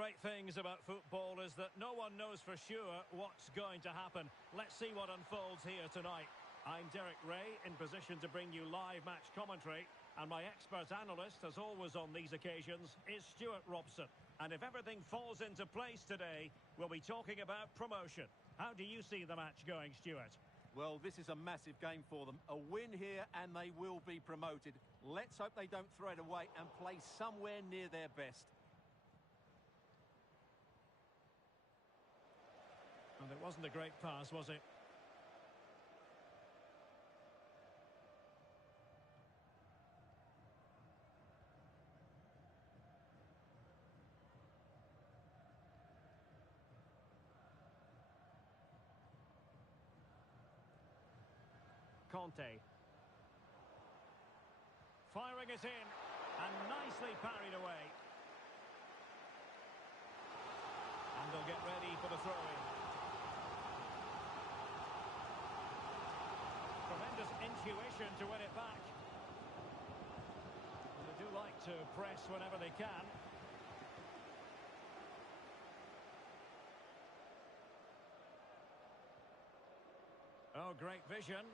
great things about football is that no one knows for sure what's going to happen. Let's see what unfolds here tonight. I'm Derek Ray, in position to bring you live match commentary. And my expert analyst, as always on these occasions, is Stuart Robson. And if everything falls into place today, we'll be talking about promotion. How do you see the match going, Stuart? Well, this is a massive game for them. A win here and they will be promoted. Let's hope they don't throw it away and play somewhere near their best. And it wasn't a great pass, was it? Conte. Firing it in, and nicely parried away. And they'll get ready for the throw-in. Tremendous intuition to win it back. And they do like to press whenever they can. Oh, great vision.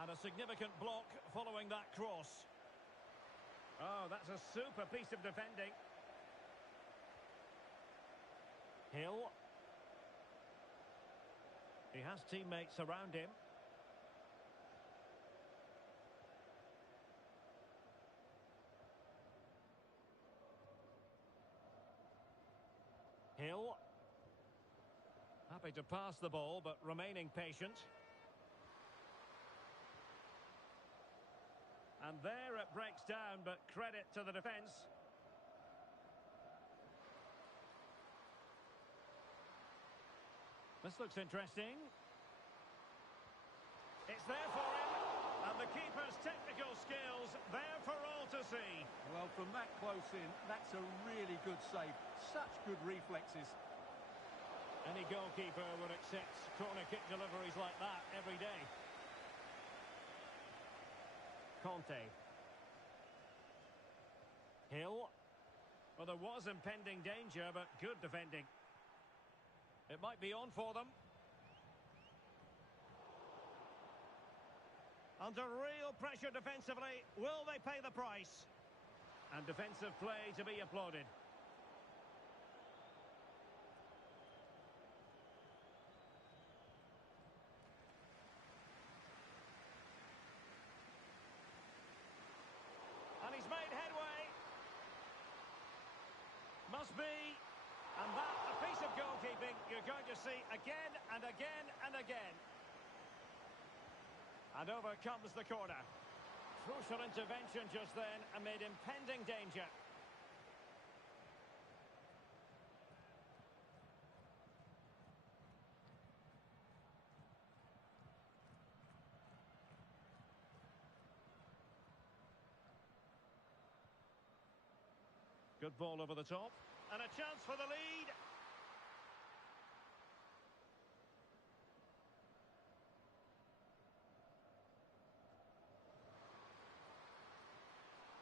And a significant block following that cross. Oh, that's a super piece of defending. Hill. He has teammates around him. Hill. Happy to pass the ball, but remaining patient. And there it breaks down, but credit to the defence. This looks interesting. It's there for him. And the keeper's technical skills there for all to see. Well, from that close in, that's a really good save. Such good reflexes. Any goalkeeper would accept corner kick deliveries like that every day. Conte. Hill. Well, there was impending danger, but good defending. It might be on for them. Under real pressure defensively, will they pay the price? And defensive play to be applauded. And he's made headway. Must be. And that, a piece of goalkeeping you're going to see again and again and again. And over comes the corner. Crucial intervention just then amid impending danger. Good ball over the top. And a chance for the lead.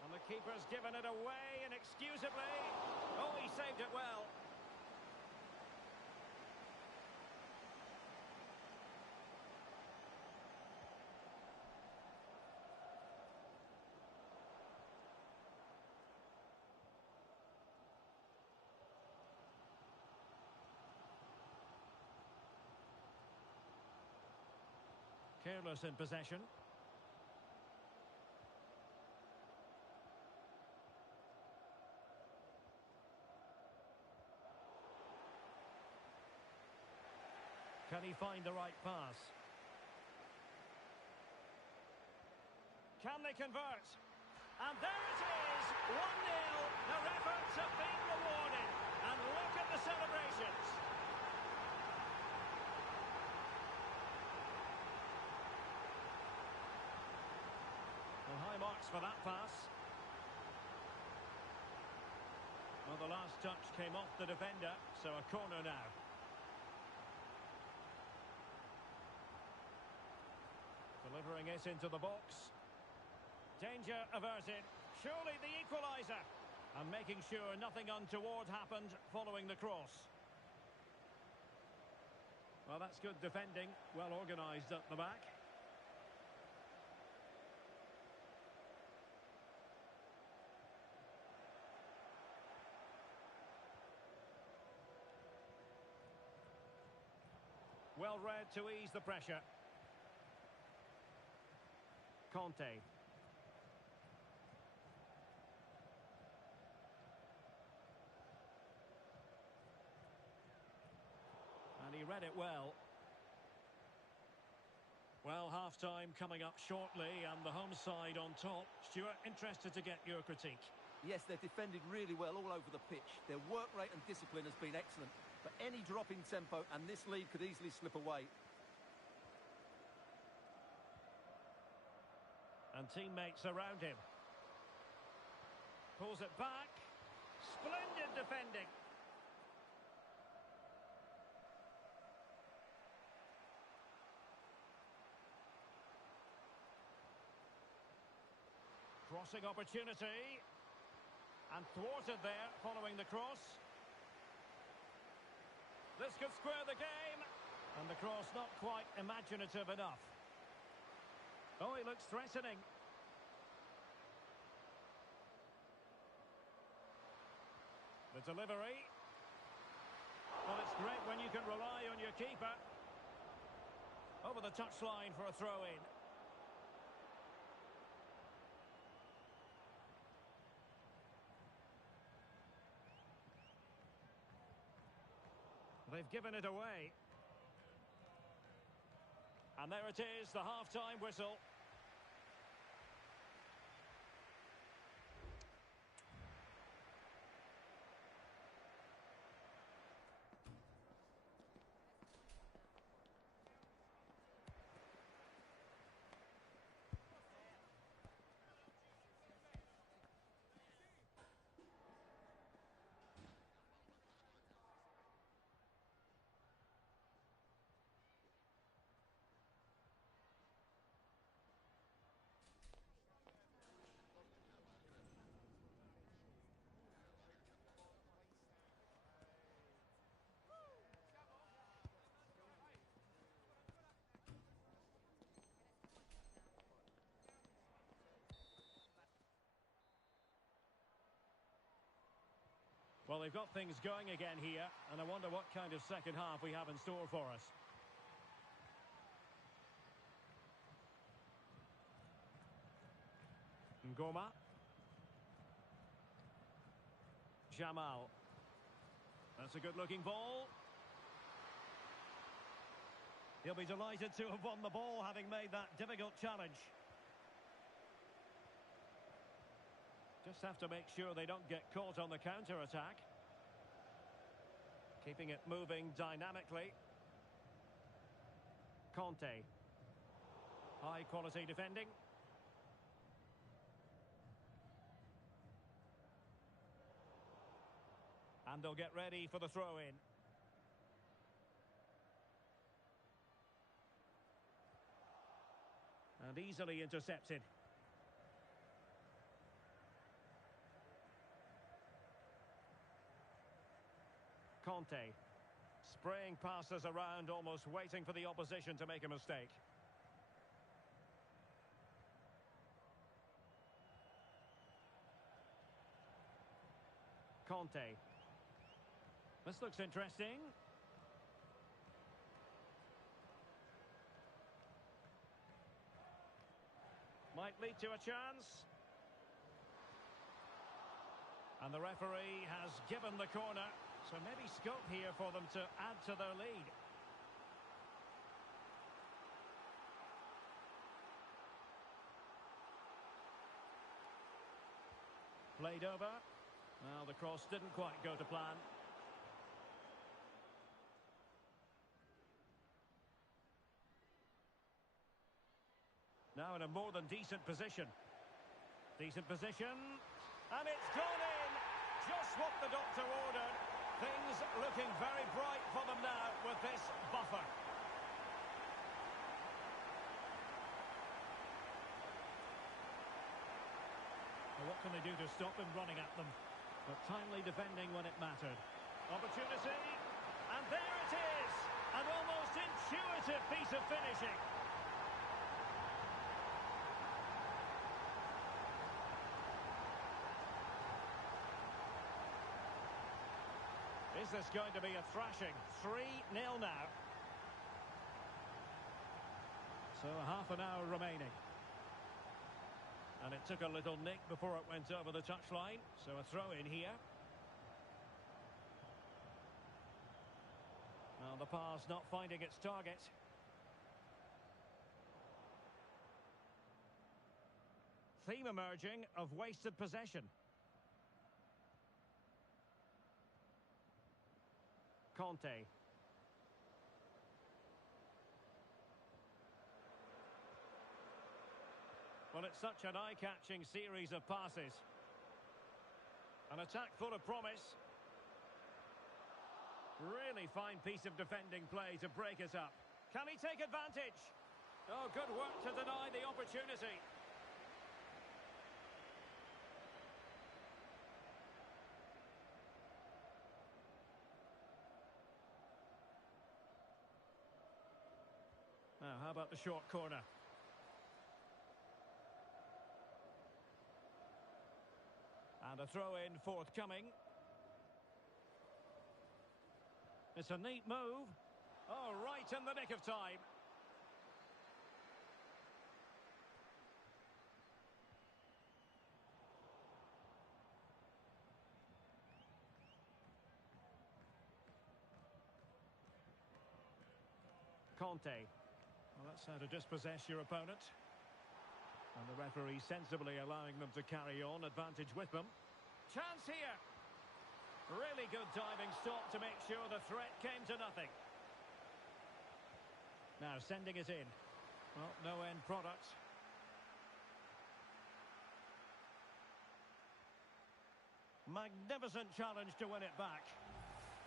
And the keeper's given it away inexcusably. Oh, he saved it well. Careless in possession. Can he find the right pass? Can they convert? And there it is, 1-0. Their efforts have been rewarded. And look at the celebrations. Well, high marks for that pass. Well, the last touch came off the defender, so a corner now. Delivering it into the box. Danger averted. Surely the equaliser. And making sure nothing untoward happened following the cross. Well, that's good defending. Well organised at the back. Well read to ease the pressure. Conte. And he read it well. Well, half-time coming up shortly and the home side on top. Stuart, interested to get your critique. Yes, they've defended really well all over the pitch. Their work rate and discipline has been excellent. But any drop in tempo and this lead could easily slip away. And teammates around him. Pulls it back. Splendid defending. Crossing opportunity. And thwarted there following the cross. This could square the game. And the cross not quite imaginative enough. Oh, he looks threatening. The delivery. Well, it's great when you can rely on your keeper. Over the touchline for a throw-in. They've given it away. And there it is, the half-time whistle. Well, they've got things going again here, and I wonder what kind of second half we have in store for us. Ngoma. Jamal. That's a good-looking ball. He'll be delighted to have won the ball, having made that difficult challenge. Just have to make sure they don't get caught on the counter-attack. Keeping it moving dynamically. Conte. High-quality defending. And they'll get ready for the throw-in. And easily intercepted. Conte. Spraying passes around, almost waiting for the opposition to make a mistake. Conte. This looks interesting. Might lead to a chance. And the referee has given the corner. So maybe scope here for them to add to their lead. Played over. Well, the cross didn't quite go to plan. Now in a more than decent position. Decent position. And it's gone in. Just what the doctor ordered. Things looking very bright for them now with this buffer. Well, what can they do to stop him running at them? but timely defending when it mattered. Opportunity, and there it is! An almost intuitive piece of finishing. Is this going to be a thrashing? 3-0 now. So half an hour remaining. And it took a little nick before it went over the touchline. So a throw in here. Well, the pass not finding its target. Theme emerging of wasted possession. Conte. Well, it's such an eye-catching series of passes. An attack full of promise. Really fine piece of defending play to break it up. Can he take advantage? Oh, good work to deny the opportunity. Now, how about the short corner? And a throw-in forthcoming. It's a neat move. Oh, right in the nick of time. Conte. Well, that's how to dispossess your opponent. And the referee sensibly allowing them to carry on, advantage with them. Chance here. Really good diving stop to make sure the threat came to nothing. Now sending it in. Well, no end product. Magnificent challenge to win it back.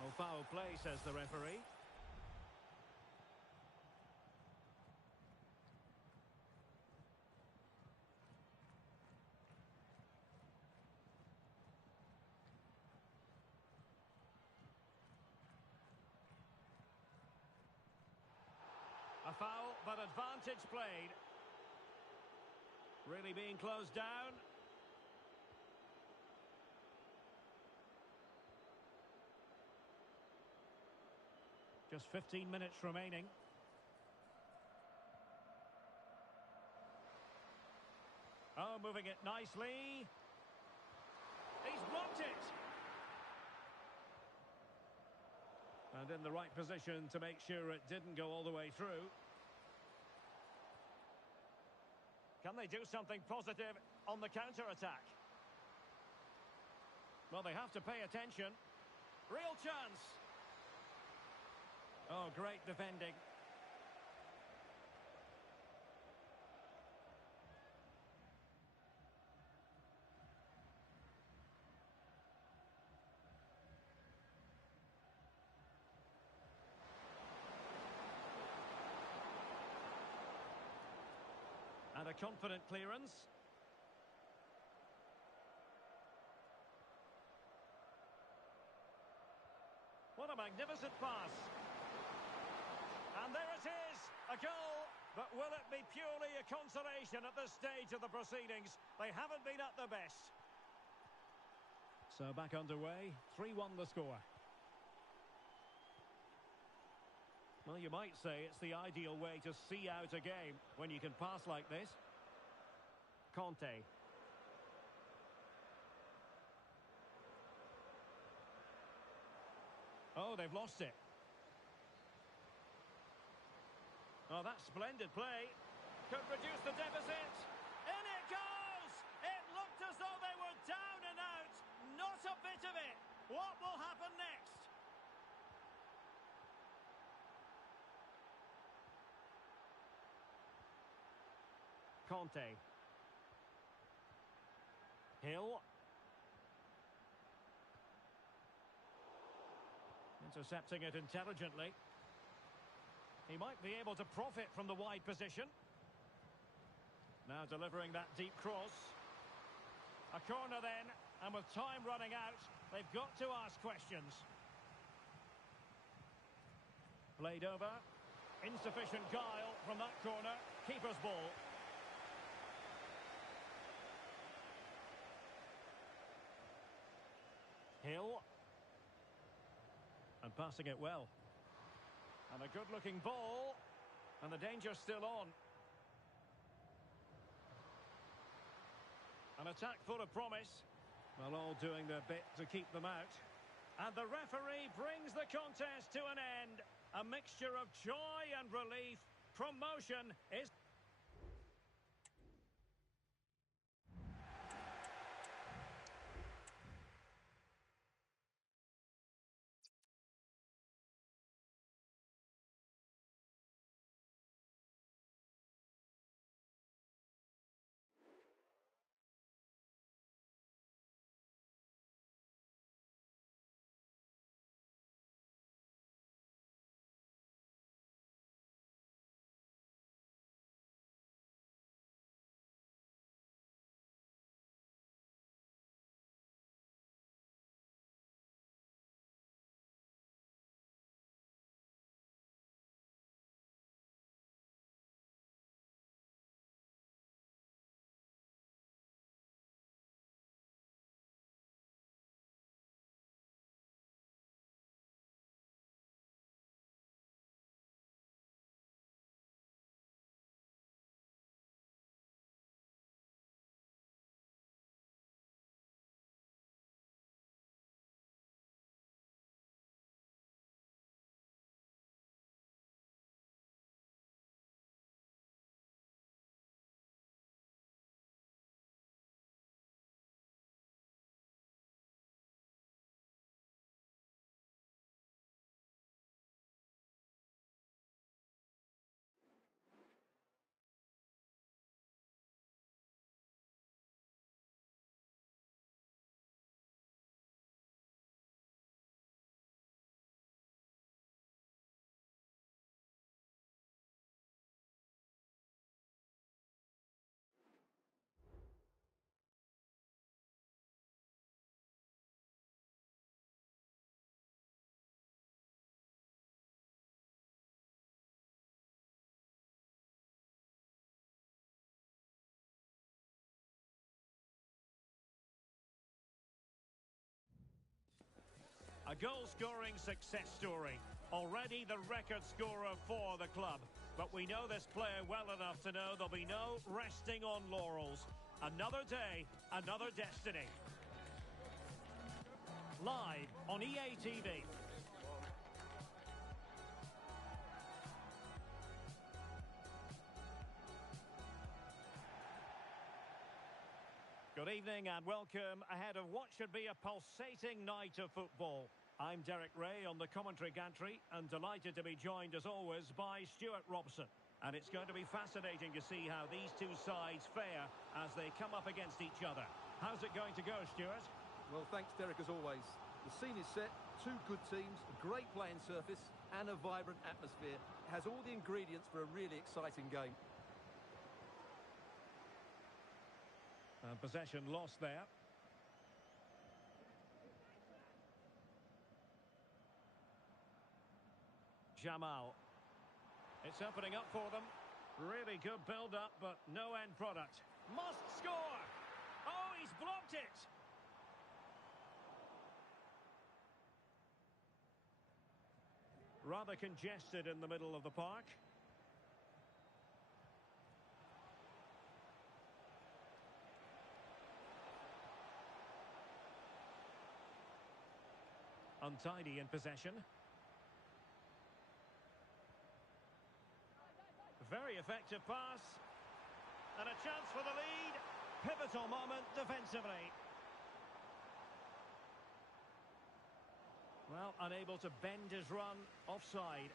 Oh, foul play, says the referee. A foul, but advantage played. Really being closed down. Just 15 minutes remaining. Oh, moving it nicely. He's blocked it. And in the right position to make sure it didn't go all the way through. Can they do something positive on the counter-attack? Well, they have to pay attention. Real chance. Oh, great defending. And a confident clearance. What a magnificent pass. And there it is, a goal. But will it be purely a consolation at this stage of the proceedings? They haven't been at their best. So back underway, 3-1 the score. Well, you might say it's the ideal way to see out a game when you can pass like this. Conte. Oh, they've lost it. Oh, that's splendid play. Could reduce the deficit. In it goes! It looked as though they were down and out. Not a bit of it. What will happen next? Conte. Hill. Intercepting it intelligently. He might be able to profit from the wide position. Now delivering that deep cross. A corner then. And with time running out, they've got to ask questions. Played over. Insufficient guile from that corner. Keeper's ball. Hill. And passing it well. And a good-looking ball. And the danger's still on. An attack full of promise. Well, all doing their bit to keep them out. And the referee brings the contest to an end. A mixture of joy and relief. Promotion is... A goal-scoring success story. Already the record scorer for the club. But we know this player well enough to know there'll be no resting on laurels. Another day, another destiny. Live on EA TV. Good evening and welcome ahead of what should be a pulsating night of football. I'm Derek Ray on the commentary gantry and delighted to be joined as always by Stuart Robson. And it's going to be fascinating to see how these two sides fare as they come up against each other. How's it going to go, Stuart? Well, thanks, Derek, as always. The scene is set, two good teams, a great playing surface and a vibrant atmosphere. It has all the ingredients for a really exciting game. Possession lost there. Jamal. It's opening up for them. Really good build-up, but no end product. Must score! Oh, he's blocked it! Rather congested in the middle of the park. Untidy in possession. Very effective pass. And a chance for the lead. Pivotal moment defensively. Well, unable to bend his run. Offside.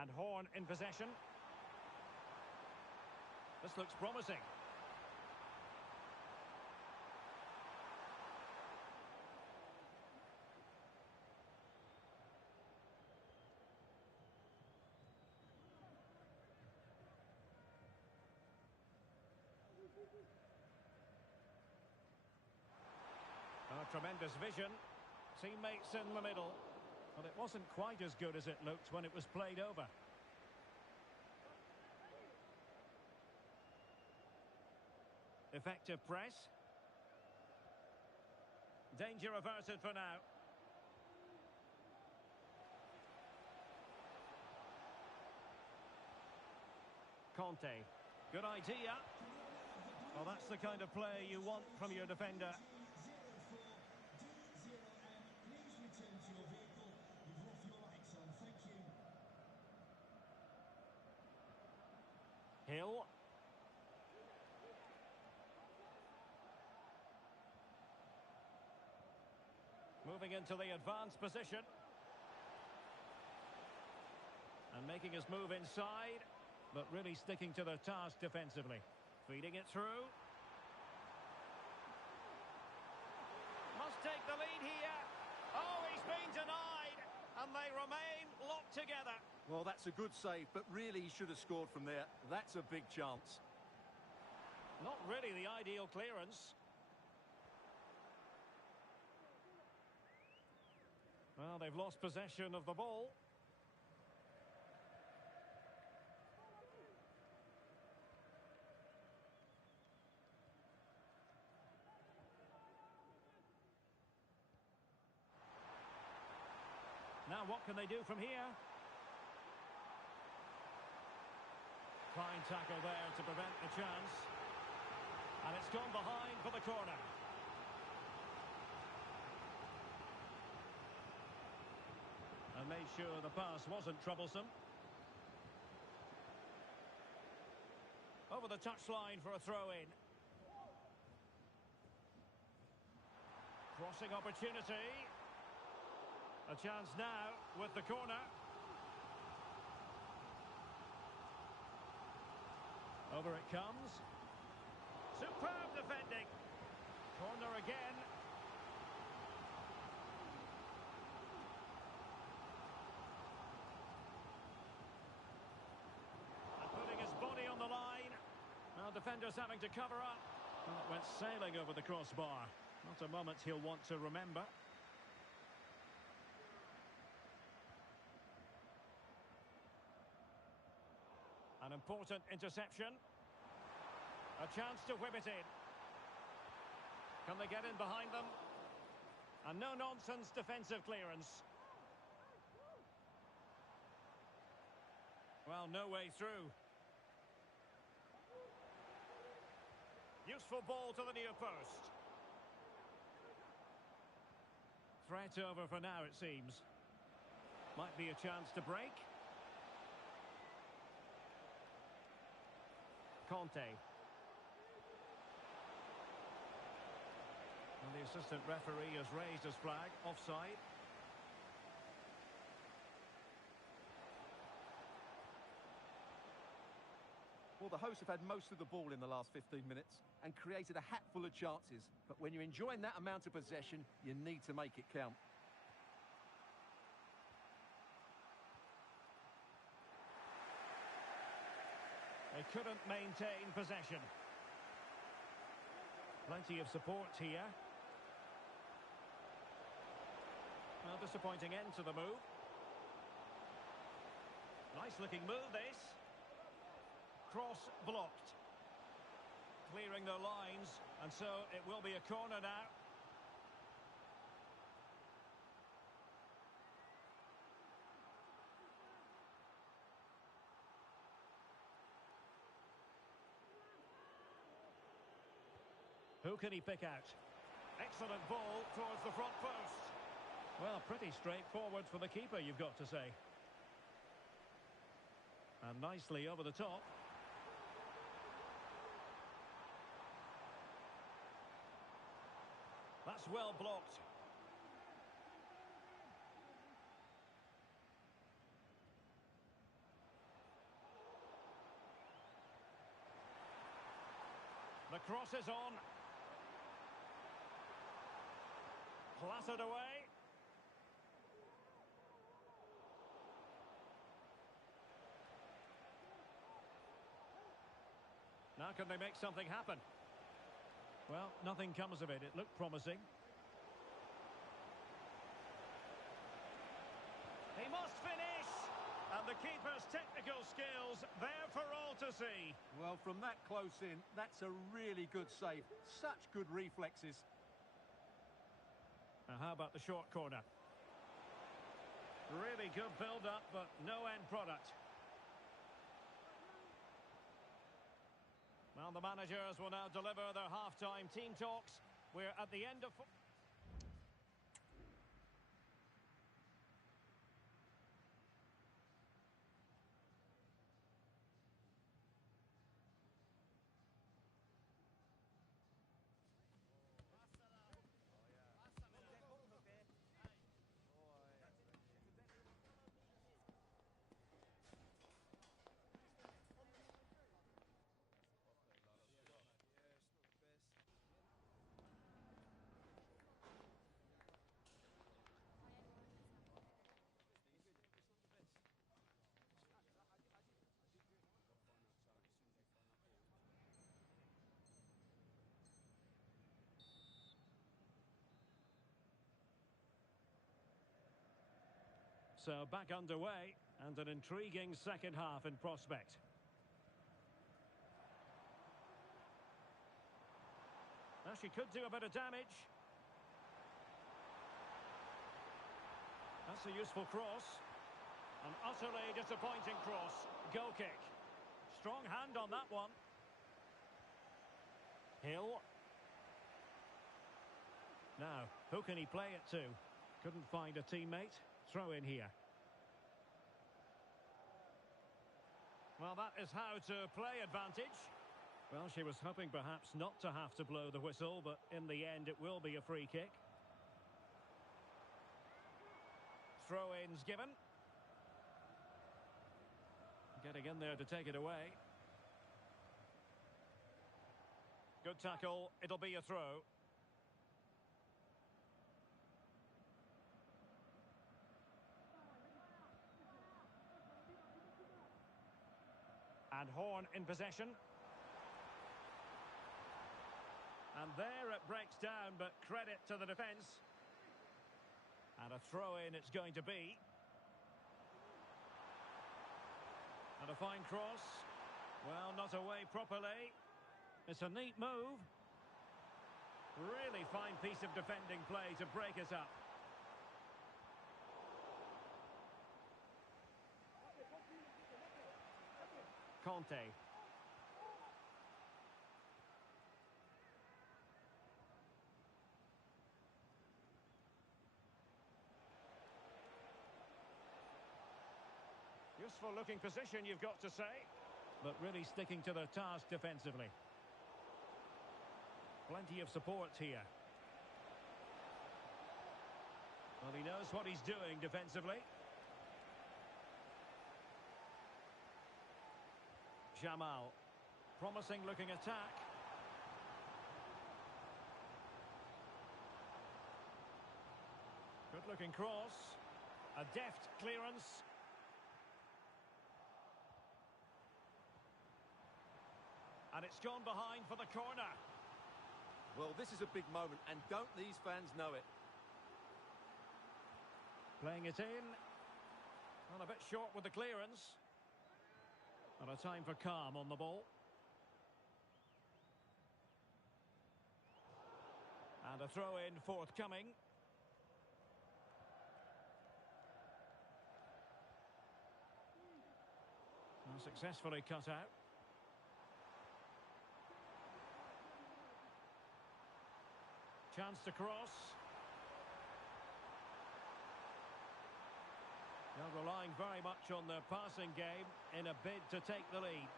And Horn in possession. This looks promising. Tremendous vision. Teammates in the middle. But it wasn't quite as good as it looked when it was played over. Effective press. Danger averted for now. Conte. Good idea. Well, that's the kind of play you want from your defender. Hill. Moving into the advanced position. And making his move inside, but really sticking to their task defensively. Feeding it through. Must take the lead here. Oh, he's been denied. And they remain locked together. Well, that's a good save, but really he should have scored from there. That's a big chance. Not really the ideal clearance. Well, they've lost possession of the ball. Now what can they do from here? Fine tackle there to prevent the chance. And it's gone behind for the corner. And made sure the pass wasn't troublesome. Over the touchline for a throw-in. Crossing opportunity. A chance now with the corner. Over it comes. Superb defending. Corner again. And putting his body on the line. Now defenders having to cover up. Well, it went sailing over the crossbar. Not a moment he'll want to remember. An important interception. A chance to whip it in. Can they get in behind them? And no-nonsense defensive clearance. Well, no way through. Useful ball to the near post. Threat over for now, it seems. Might be a chance to break. Conte. And the assistant referee has raised his flag, offside. Well, the hosts have had most of the ball in the last 15 minutes and created a hatful of chances. But when you're enjoying that amount of possession, you need to make it count. They couldn't maintain possession. Plenty of support here. Well, disappointing end to the move. Nice looking move, this. Cross blocked. Clearing their lines, and so it will be a corner now. Who can he pick out? Excellent ball towards the front post. Well, pretty straightforward for the keeper, you've got to say. And nicely over the top. That's well blocked. The cross is on. Clattered away. Now can they make something happen? Well, nothing comes of it. It looked promising. And the keeper's technical skills there for all to see. Well, from that close in, that's a really good save. Such good reflexes. Now, how about the short corner? Really good build-up, but no end product. Well, the managers will now deliver their half-time team talks. We're at the end of... So back underway, and an intriguing second half in prospect. Now she could do a bit of damage. That's a useful cross. An utterly disappointing cross. Goal kick. Strong hand on that one. Hill. Now, who can he play it to? Couldn't find a teammate. Throw in here. Well, that is how to play advantage. Well, she was hoping perhaps not to have to blow the whistle, but in the end it will be a free kick. Throw-ins given. Getting in there to take it away. Good tackle. It'll be a throw. And Horn in possession. And there it breaks down, but credit to the defence. And a throw-in it's going to be. And a fine cross. Well, not away properly. It's a neat move. Really fine piece of defending play to break us up. Conte. Useful looking position, you've got to say. But really sticking to their task defensively. Plenty of support here. Well, he knows what he's doing defensively. Jamal. Promising looking attack. Good looking cross. A deft clearance. And it's gone behind for the corner. Well, this is a big moment, and don't these fans know it? Playing it in. Well, a bit short with the clearance. And a time for calm on the ball. And a throw-in forthcoming. And successfully cut out. Chance to cross. They're relying very much on their passing game in a bid to take the lead.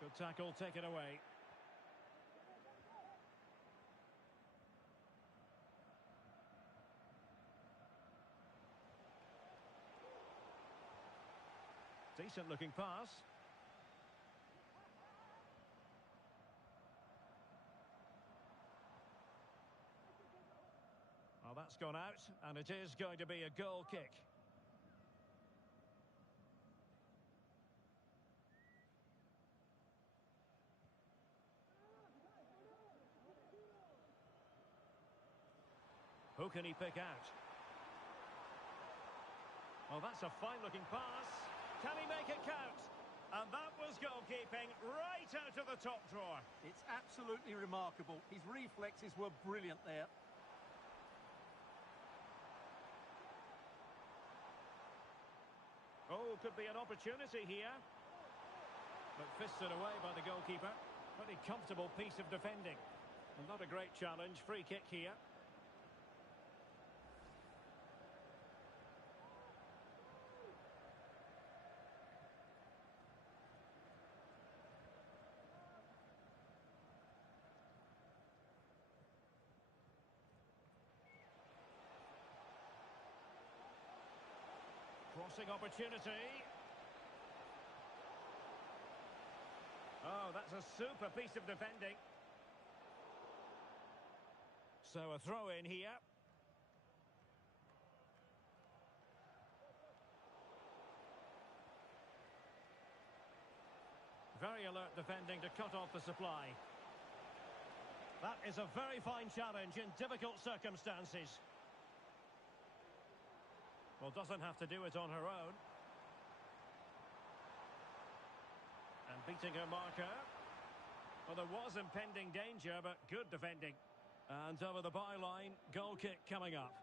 Good tackle, take it away. Decent looking pass. Well, that's gone out, and it is going to be a goal kick. Who can he pick out? Oh, that's a fine-looking pass. Can he make it count? And that was goalkeeping right out of the top drawer. It's absolutely remarkable. His reflexes were brilliant there. Oh, could be an opportunity here. But fisted away by the goalkeeper. Pretty comfortable piece of defending. And not a great challenge. Free kick here. Crossing opportunity. Oh, that's a super piece of defending. So a throw in here. Very alert defending to cut off the supply. That is a very fine challenge in difficult circumstances. Well, doesn't have to do it on her own. And beating her marker. Well, there was impending danger, but good defending. And over the byline, goal kick coming up.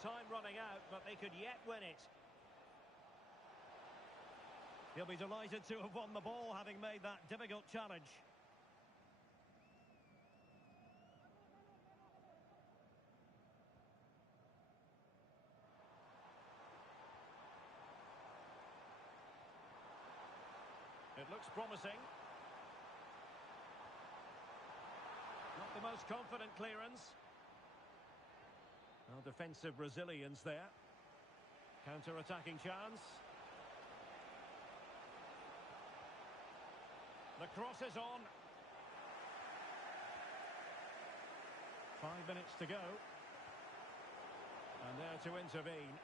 Time running out, but they could yet win it. He'll be delighted to have won the ball, having made that difficult challenge. It looks promising. Not the most confident clearance. Well, defensive resilience there. Counter-attacking chance. The cross is on. 5 minutes to go. And there to intervene.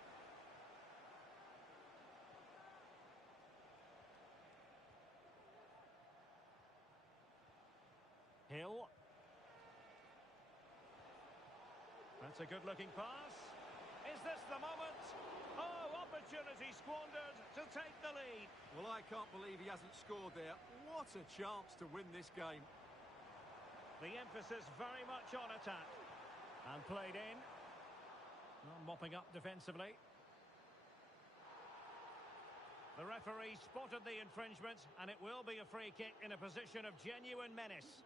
Hill. That's a good-looking pass. Is this the moment? Oh, opportunity squandered to take the lead. Well, I can't believe he hasn't scored there. What a chance to win this game. The emphasis very much on attack. And played in. Well, mopping up defensively. The referee spotted the infringement, and it will be a free kick in a position of genuine menace.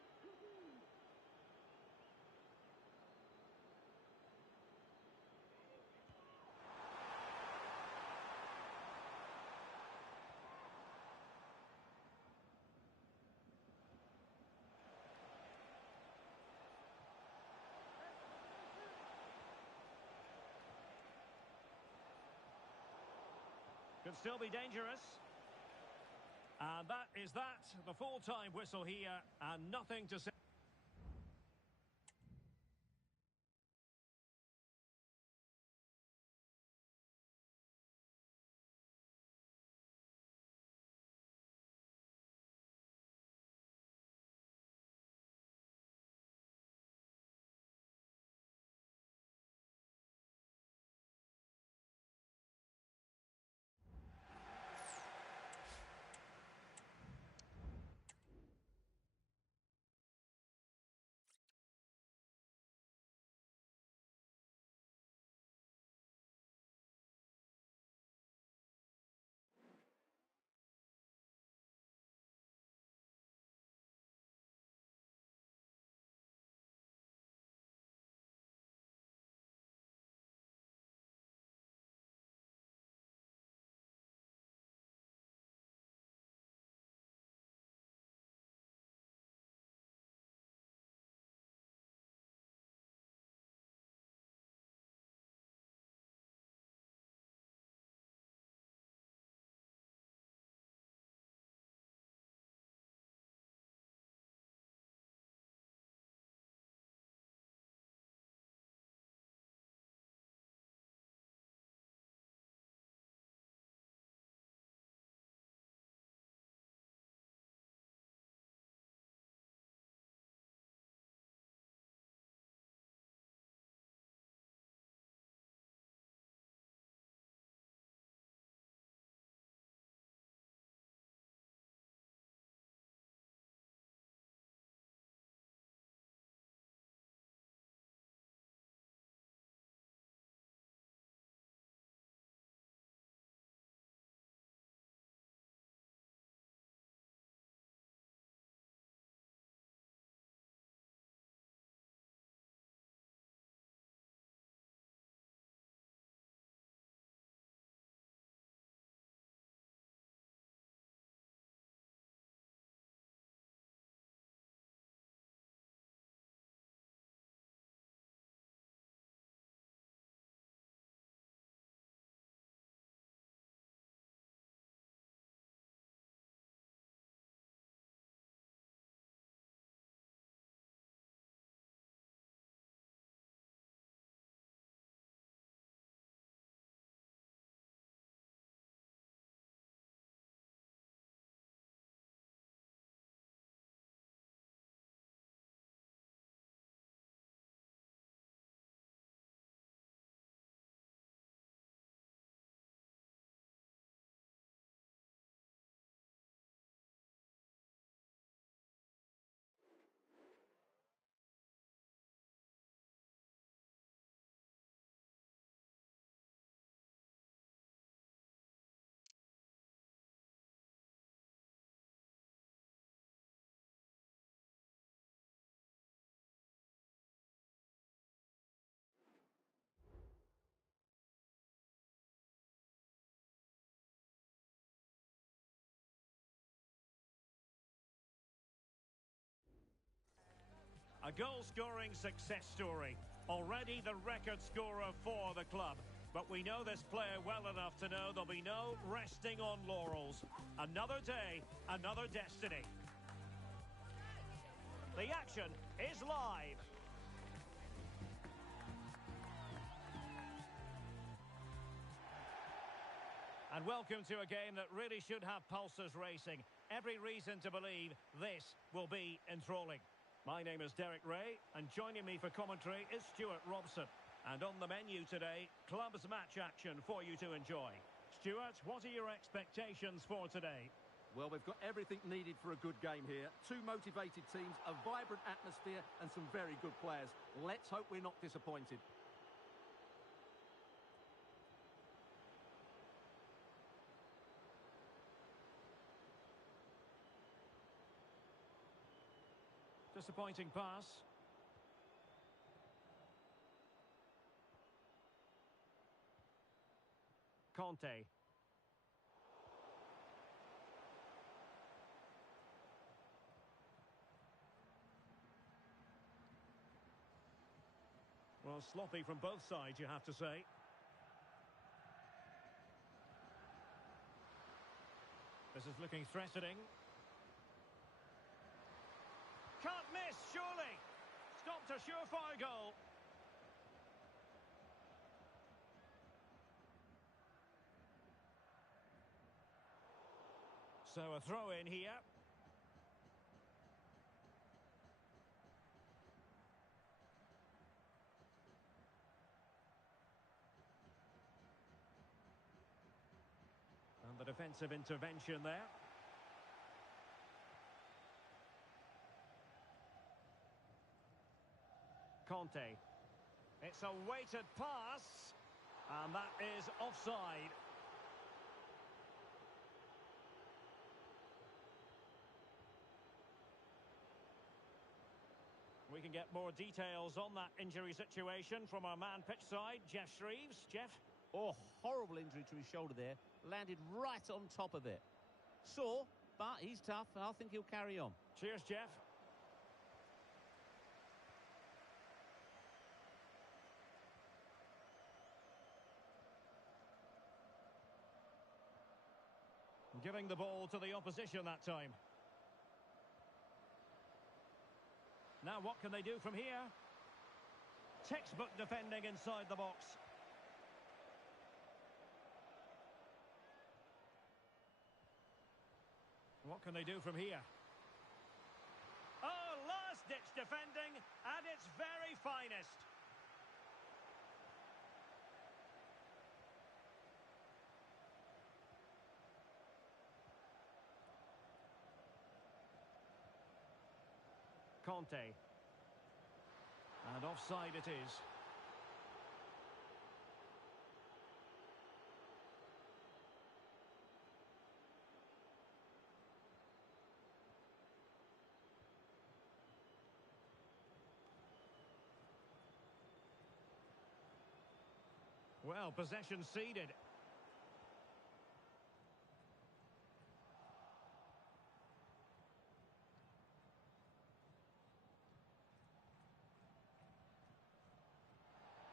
Could still be dangerous. And that is that. The full-time whistle here, and nothing to say. A goal-scoring success story. Already the record scorer for the club. But we know this player well enough to know there'll be no resting on laurels. Another day, another destiny. The action is live. And welcome to a game that really should have pulses racing. Every reason to believe this will be enthralling. My name is Derek Ray, and joining me for commentary is Stuart Robson. And on the menu today, clubs match action for you to enjoy. Stuart, what are your expectations for today? Well, we've got everything needed for a good game here. Two motivated teams, a vibrant atmosphere, and some very good players. Let's hope we're not disappointed. Disappointing pass. Conte. Well, sloppy from both sides, you have to say. This is looking threatening. Can't miss, surely. Stopped a surefire goal. So a throw in here. And the defensive intervention there. Conte. It's a weighted pass. And that is offside. We can get more details on that injury situation from our man pitch side, Jeff Shreeves. Jeff? Oh, horrible injury to his shoulder there. Landed right on top of it. Sore, but he's tough, and I think he'll carry on. Cheers, Jeff. Giving the ball to the opposition that time. Now what can they do from here? Textbook defending inside the box. What can they do from here? Oh, last-ditch defending at its very finest. Conte. And offside it is. Well, possession ceded.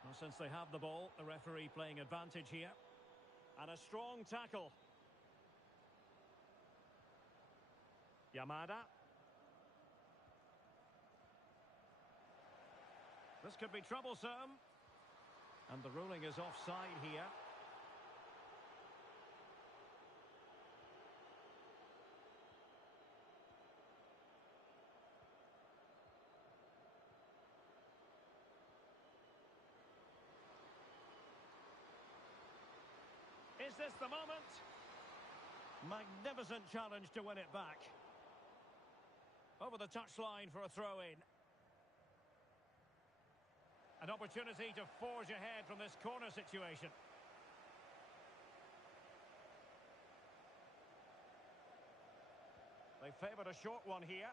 Well, since they have the ball, the referee playing advantage here. And a strong tackle. Yamada. This could be troublesome. And the ruling is offside here. Is this the moment? Magnificent challenge to win it back. Over the touchline for a throw-in. An opportunity to forge ahead from this corner situation. They favoured a short one here.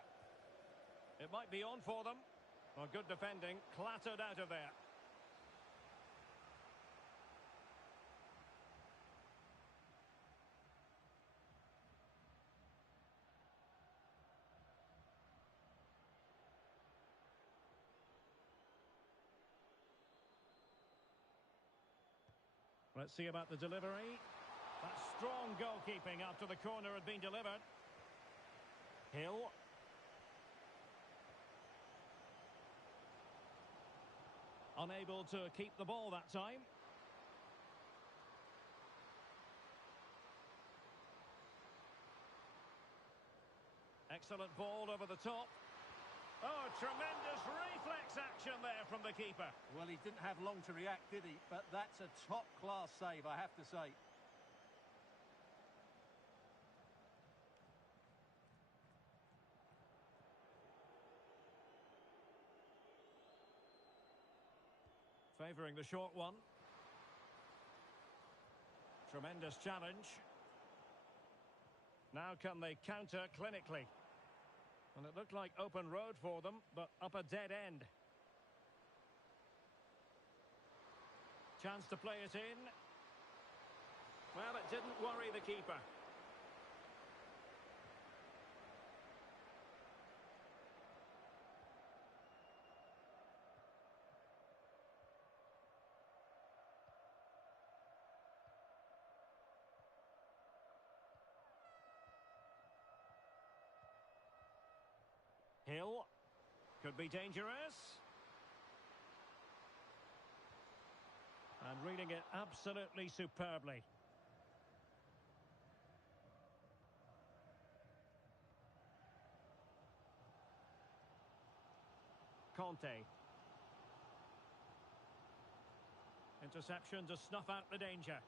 It might be on for them. Well, good defending, clattered out of there. Let's see about the delivery. That's strong goalkeeping after the corner had been delivered. Hill. Unable to keep the ball that time. Excellent ball over the top. Oh, tremendous reflex action there from the keeper. Well, he didn't have long to react, did he? But that's a top-class save, I have to say. Favouring the short one. Tremendous challenge. Now can they counter clinically? And it looked like open road for them, but up a dead end. Chance to play it in. Well, it didn't worry the keeper. Hill could be dangerous. And reading it absolutely superbly. Conte. Interception to snuff out the danger.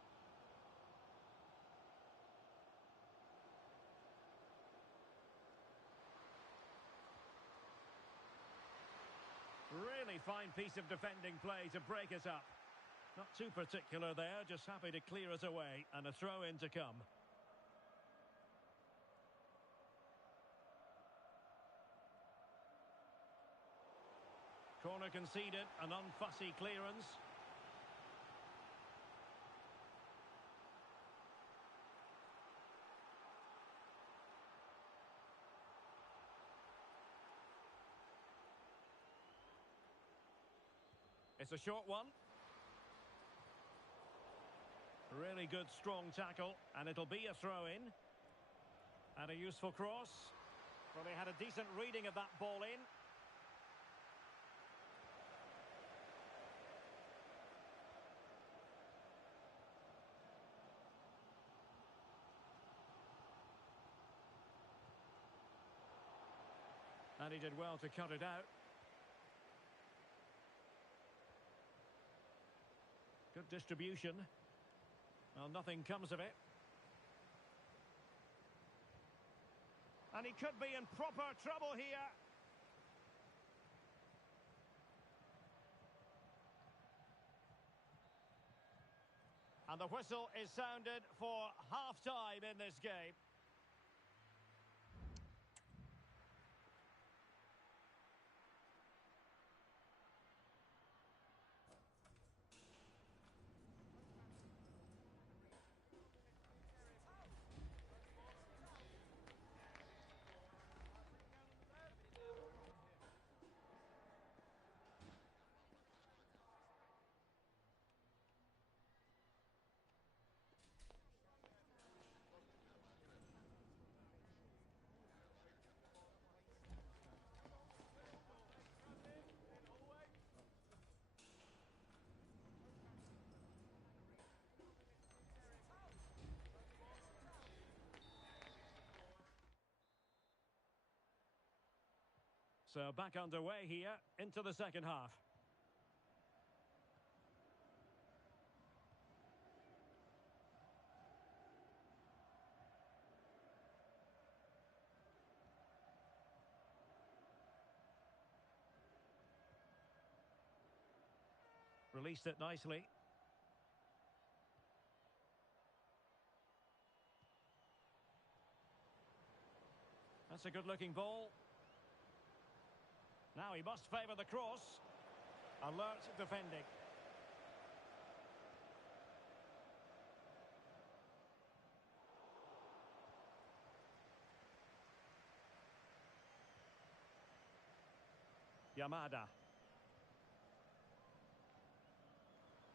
Really fine piece of defending play to break us up. Not too particular there, just happy to clear us away, and a throw-in to come. Corner conceded, an unfussy clearance. It's a short one. Really good, strong tackle, and it'll be a throw-in. And a useful cross. Well, they had a decent reading of that ball in. And he did well to cut it out. Good distribution. Well, nothing comes of it. And he could be in proper trouble here. And the whistle is sounded for half-time in this game. So back underway here into the second half. Released it nicely. That's a good-looking ball. Now he must favour the cross. Alert defending. Yamada.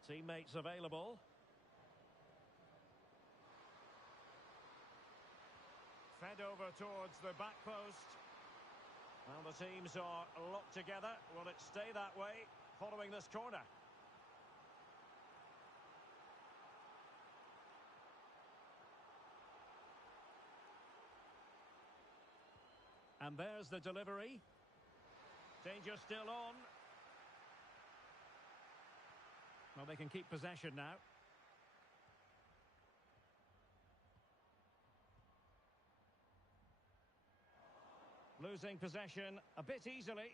Teammates available. Fed over towards the back post. Well, the teams are locked together. Will it stay that way following this corner? And there's the delivery. Danger still on. Well, they can keep possession now. Losing possession a bit easily.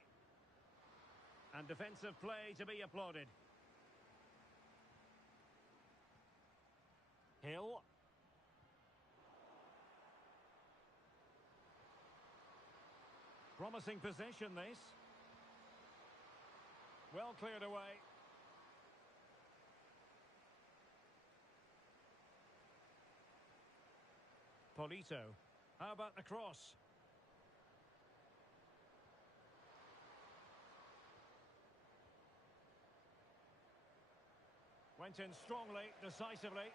And defensive play to be applauded. Hill. Promising possession, this. Well cleared away. Polito. How about the cross? Went in strongly, decisively.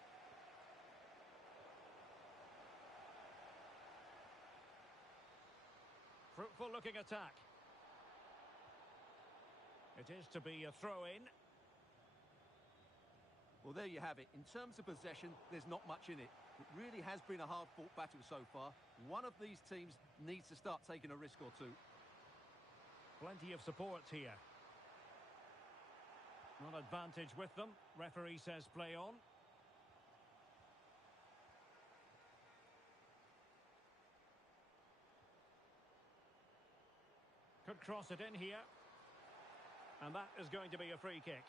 Fruitful looking attack. It is to be a throw-in. Well, there you have it. In terms of possession, there's not much in it. It really has been a hard-fought battle so far. One of these teams needs to start taking a risk or two. Plenty of support here. Not advantage with them. Referee says play on. Could cross it in here. And that is going to be a free kick.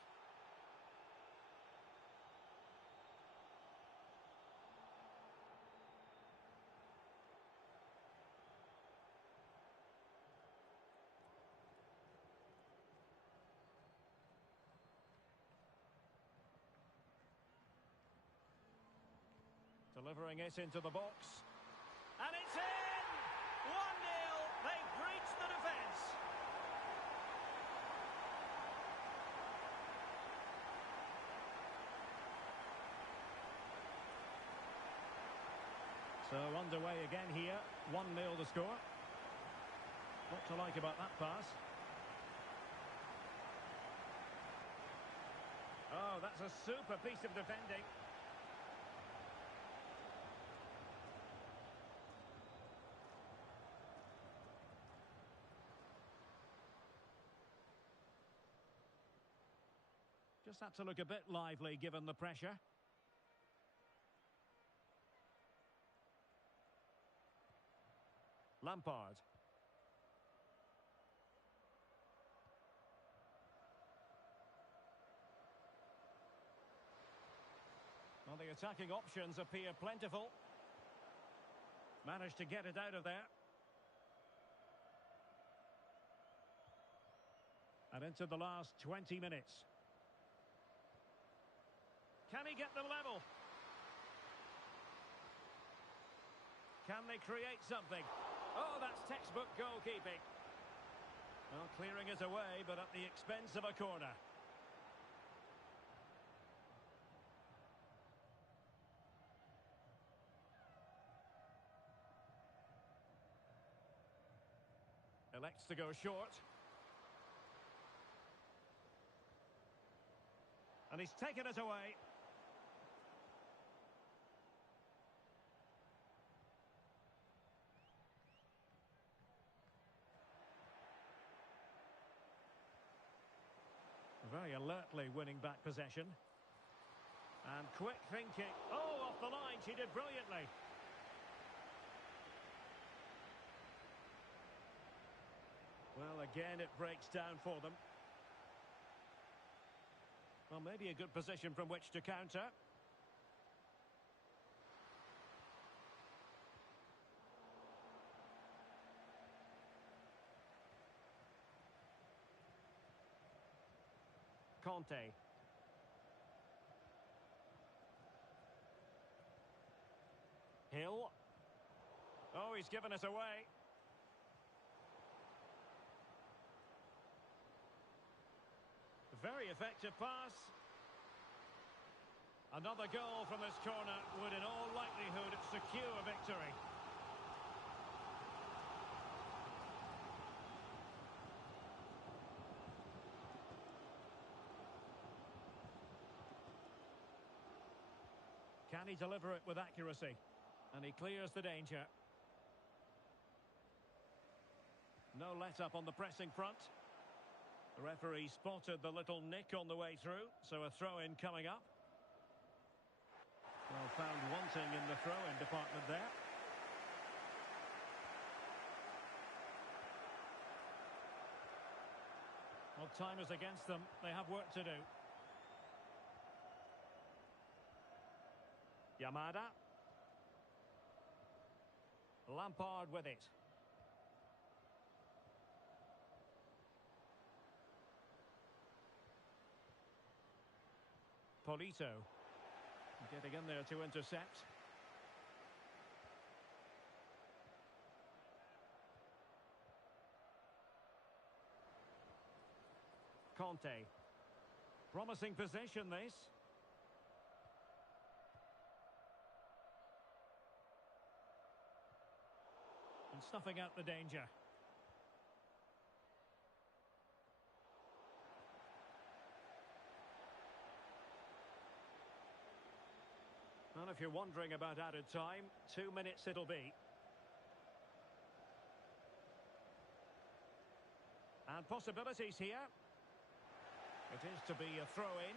Delivering it into the box. And it's in! 1-0! They've breached the defence. So underway again here. 1-0 the score. What to like about that pass? Oh, that's a super piece of defending. Just had to look a bit lively given the pressure. Lampard. Well, the attacking options appear plentiful. Managed to get it out of there. And into the last 20 minutes. Can he get them level? Can they create something? Oh, that's textbook goalkeeping. Well, clearing it away, but at the expense of a corner. Elects to go short. And he's taken it away. Very alertly winning back possession. And quick thinking. Oh, off the line, she did brilliantly. Well, again, it breaks down for them. Well, maybe a good position from which to counter. Conte. Hill. Oh, he's given us away. Very effective pass. Another goal from this corner would in all likelihood secure victory. Can he deliver it with accuracy? And he clears the danger. No let-up on the pressing front. The referee spotted the little nick on the way through, so a throw-in coming up. Well, found wanting in the throw-in department there. Well, time is against them. They have work to do. Yamada. Lampard with it. Polito. Getting in there to intercept. Conte. Promising possession, this. And snuffing out the danger. And if you're wondering about added time, 2 minutes it'll be. And possibilities here. It is to be a throw-in.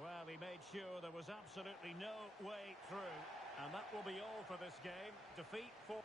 Well, he made sure there was absolutely no way through. And that will be all for this game. Defeat for...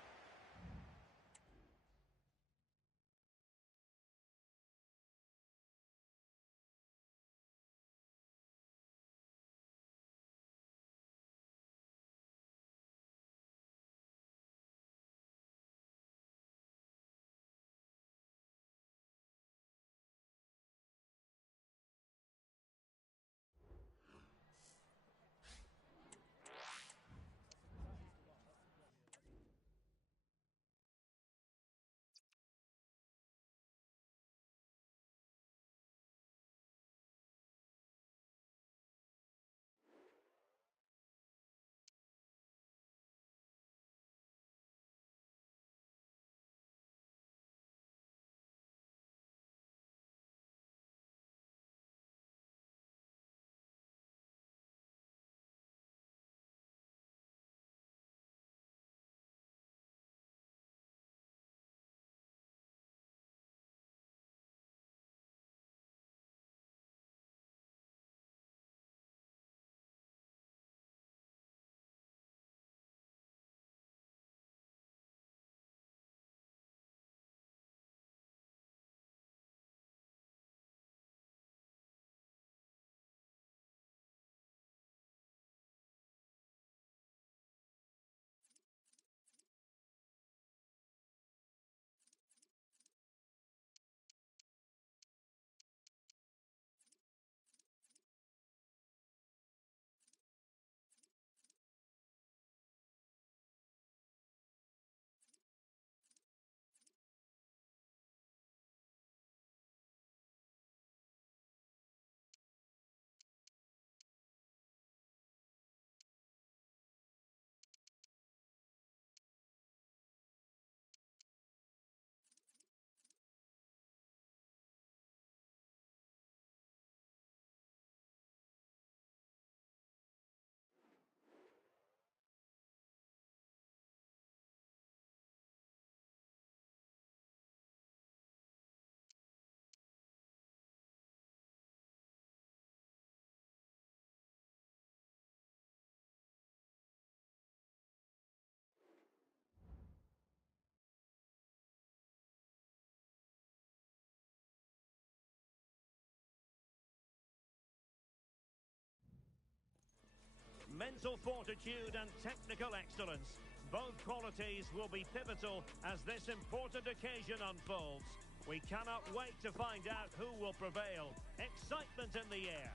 Mental fortitude and technical excellence. Both qualities will be pivotal as this important occasion unfolds. We cannot wait to find out who will prevail. Excitement in the air.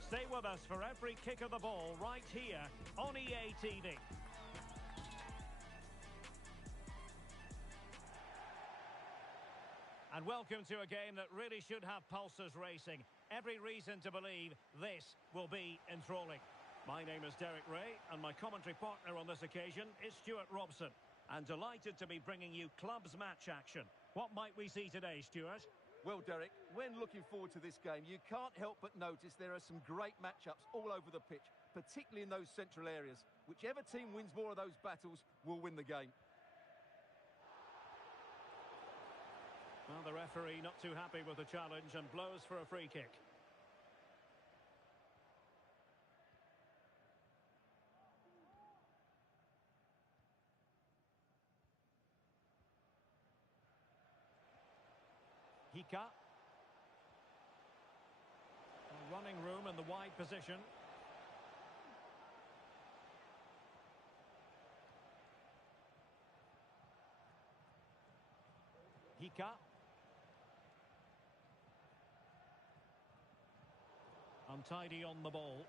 Stay with us for every kick of the ball right here on EA TV. And welcome to a game that really should have pulses racing. Every reason to believe this will be enthralling. My name is Derek Ray, and my commentary partner on this occasion is Stuart Robson. And delighted to be bringing you clubs match action. What might we see today, Stuart? Well, Derek, when looking forward to this game, you can't help but notice there are some great matchups all over the pitch, particularly in those central areas. Whichever team wins more of those battles will win the game. Well, the referee not too happy with the challenge and blows for a free kick. Hika. Running room in the wide position. Hika. Untidy on the ball.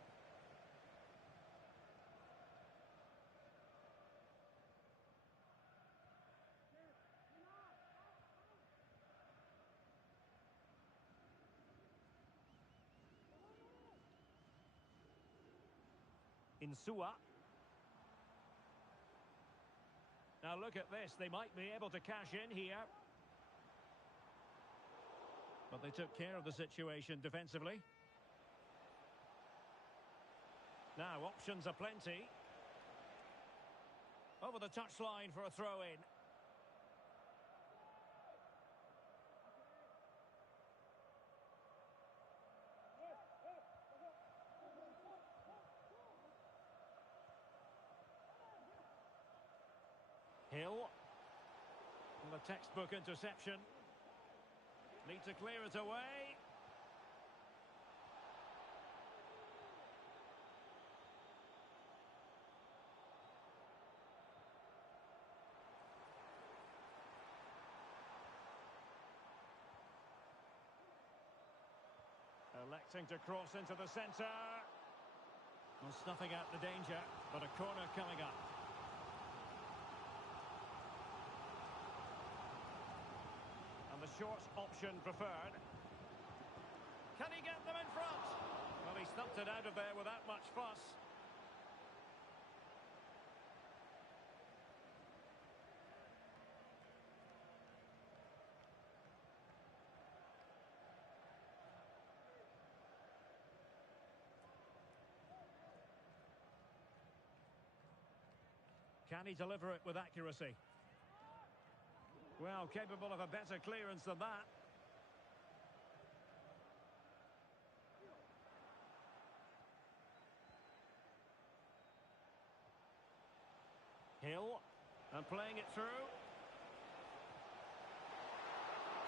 Insua. Now look at this, they might be able to cash in here. But they took care of the situation defensively. Now options are plenty. Over the touchline for a throw-in. Hill. And the textbook interception. Need to clear it away. Electing to cross into the centre. Well, snuffing out the danger, but a corner coming up. The short option preferred. Can he get them in front? Well, he stumped it out of there without much fuss. Can he deliver it with accuracy? Well, capable of a better clearance than that. Hill, and playing it through.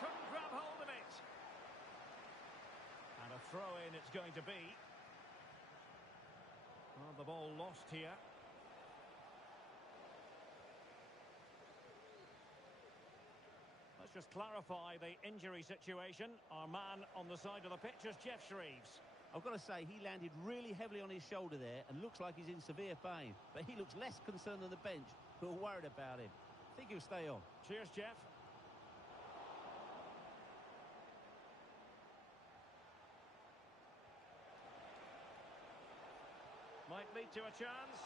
Couldn't grab hold of it. And a throw-in it's going to be. Well, the ball lost here. Let's just clarify the injury situation. Our man on the side of the pitch is Geoff Shreeves. I've got to say, he landed really heavily on his shoulder there and looks like he's in severe pain. But he looks less concerned than the bench, who are worried about him. I think he'll stay on. Cheers, Geoff. Might lead to a chance.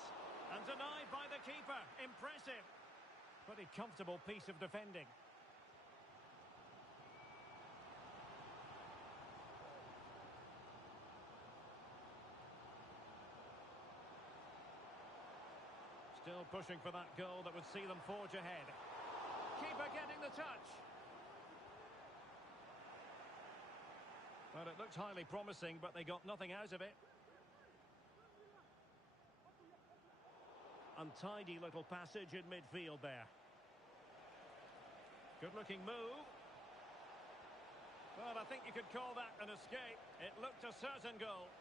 And denied by the keeper. Impressive. Pretty comfortable piece of defending. Still pushing for that goal that would see them forge ahead. Keeper getting the touch. Well, it looked highly promising, but they got nothing out of it. Untidy little passage in midfield there. Good-looking move. Well, I think you could call that an escape. It looked a certain goal.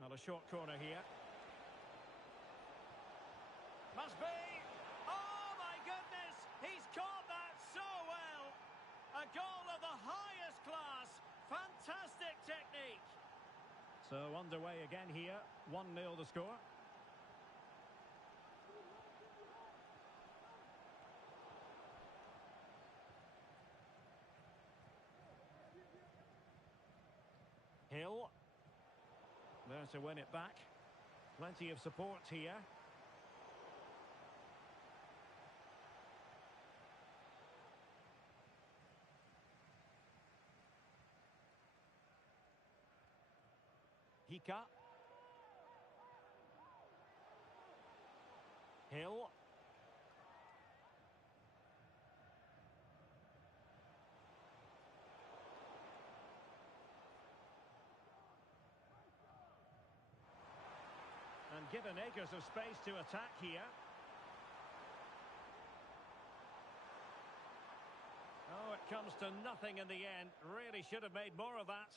Well, a short corner here. Must be! Oh, my goodness! He's caught that so well! A goal of the highest class! Fantastic technique! So, underway again here. 1-0 the score. There to win it back. Plenty of support here. Hika. Hill. And given acres of space to attack here. Oh, it comes to nothing in the end. Really should have made more of that.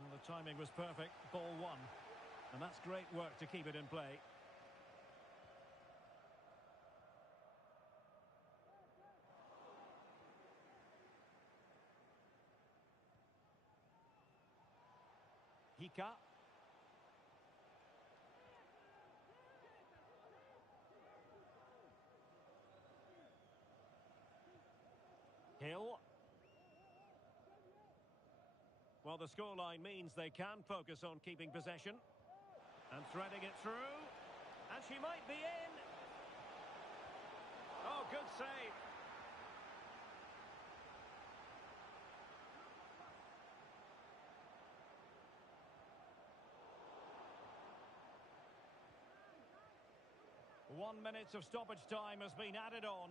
Well, the timing was perfect. Ball one. And that's great work to keep it in play. Hika. Hill. Well, the scoreline means they can focus on keeping possession. And threading it through. And she might be in. Oh, good save. One minute of stoppage time has been added on.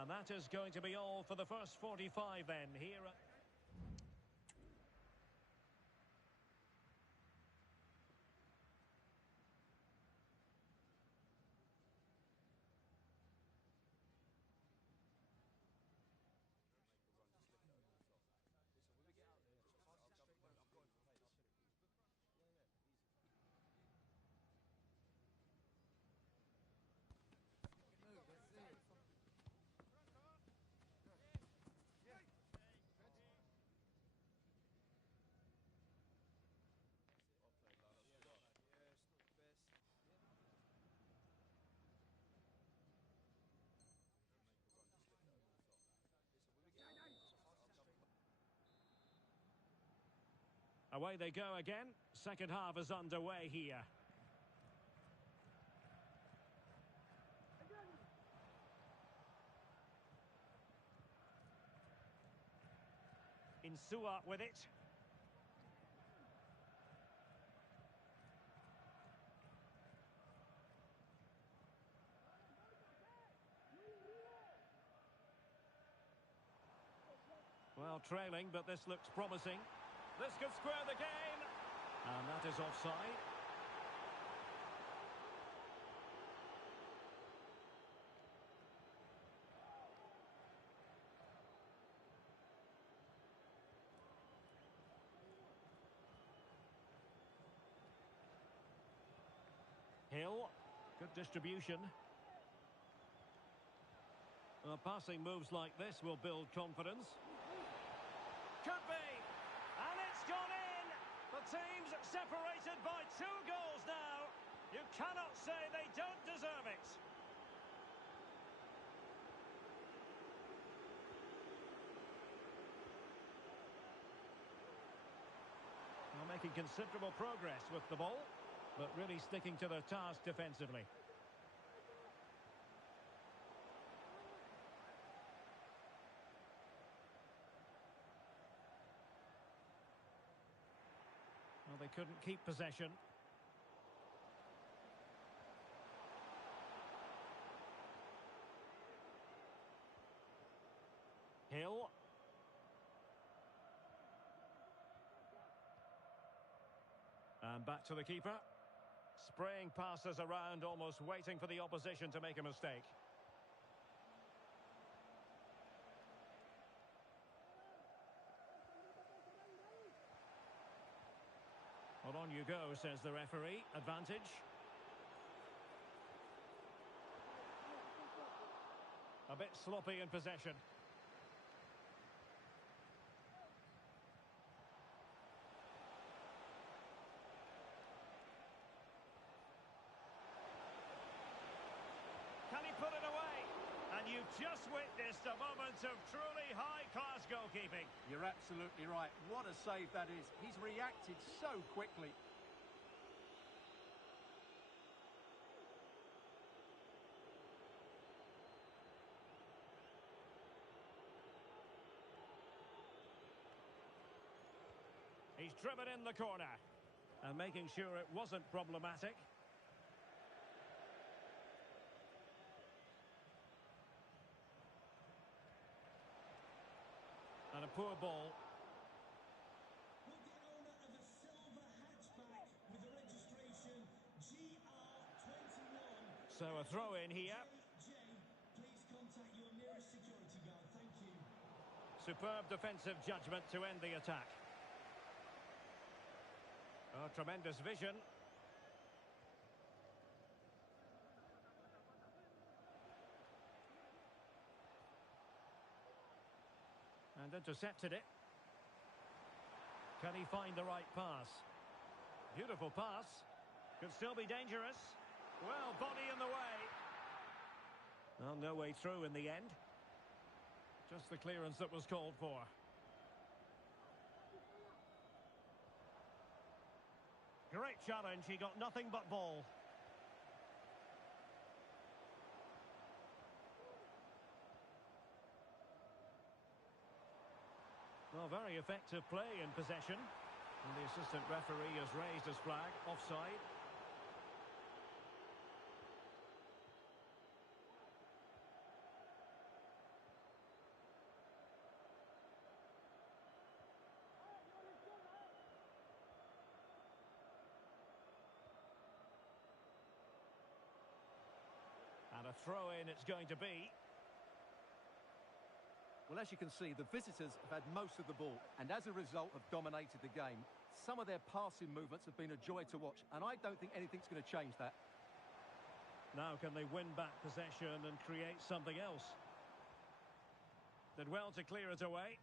And that is going to be all for the first 45 then here at... Away they go again. Second half is underway here. Insua with it. Well, trailing, but this looks promising. This could square the game. And that is offside. Hill. Good distribution. Passing moves like this will build confidence. Could be. And it's gone in. The team's separated by 2 goals now. You cannot say they don't deserve it. Well, making considerable progress with the ball, but really sticking to their task defensively. Well, they couldn't keep possession. Hill. And back to the keeper. Spraying passes around, almost waiting for the opposition to make a mistake. Well, on you go, says the referee. Advantage. A bit sloppy in possession. just witnessed a moment of truly high-class goalkeeping. You're absolutely right. What a save that is. He's reacted so quickly. He's driven in the corner and making sure it wasn't problematic. And a poor ball. With the owner of a silver hatchback with the registration GR21. So a throw in here. JJ, please contact your nearest security guard. Thank you. Superb defensive judgment to end the attack. Oh, tremendous vision. And intercepted it. Can he find the right pass? Beautiful pass. Could still be dangerous. Well, body in the way. Well, no way through in the end. Just the clearance that was called for. Great challenge, he got nothing but ball. Well, very effective play in possession. And the assistant referee has raised his flag, offside. And a throw-in it's going to be. Well, as you can see, the visitors have had most of the ball and as a result have dominated the game. Some of their passing movements have been a joy to watch, and I don't think anything's going to change that. Now can they win back possession and create something else? Did well to clear it away.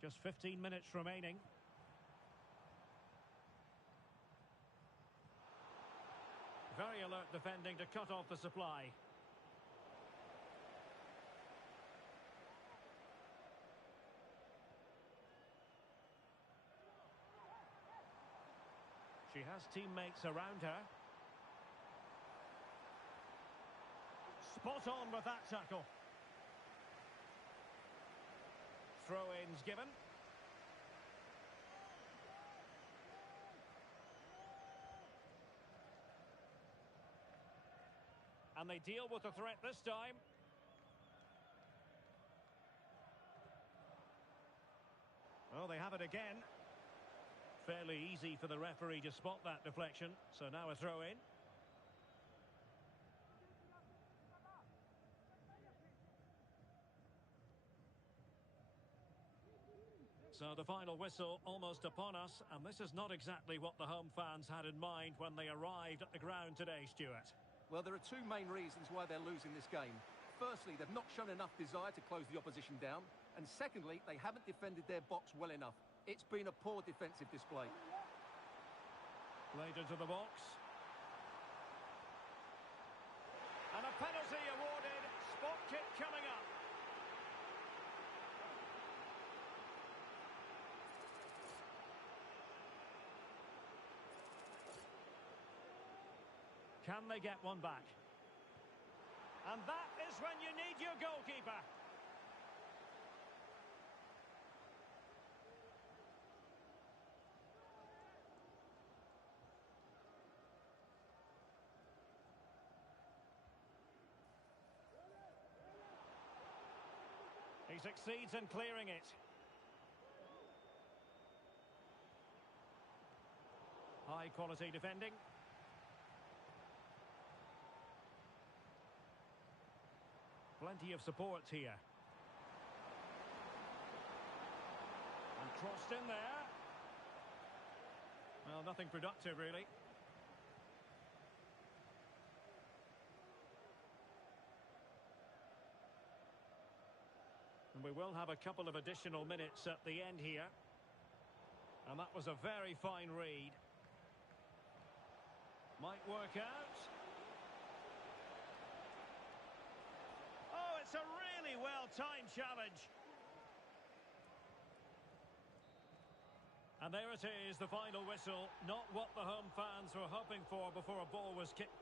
Just 15 minutes remaining. Very alert defending to cut off the supply. She has teammates around her. Spot on with that tackle. Throw-ins given. And they deal with the threat this time. Well, they have it again. Fairly easy for the referee to spot that deflection. So now a throw-in. So the final whistle almost upon us, and this is not exactly what the home fans had in mind when they arrived at the ground today, Stuart. Well, there are two main reasons why they're losing this game. Firstly, they've not shown enough desire to close the opposition down. And secondly, they haven't defended their box well enough. It's been a poor defensive display. Played into the box. And a penalty awarded. Spot kick coming up. Can they get one back? And that is when you need your goalkeeper. He succeeds in clearing it. High quality defending. Plenty of support here. And crossed in there. Well, nothing productive, really. And we will have a couple of additional minutes at the end here. And that was a very fine read. Might work out. It's a really well-timed challenge. And there it is, the final whistle. Not what the home fans were hoping for before a ball was kicked.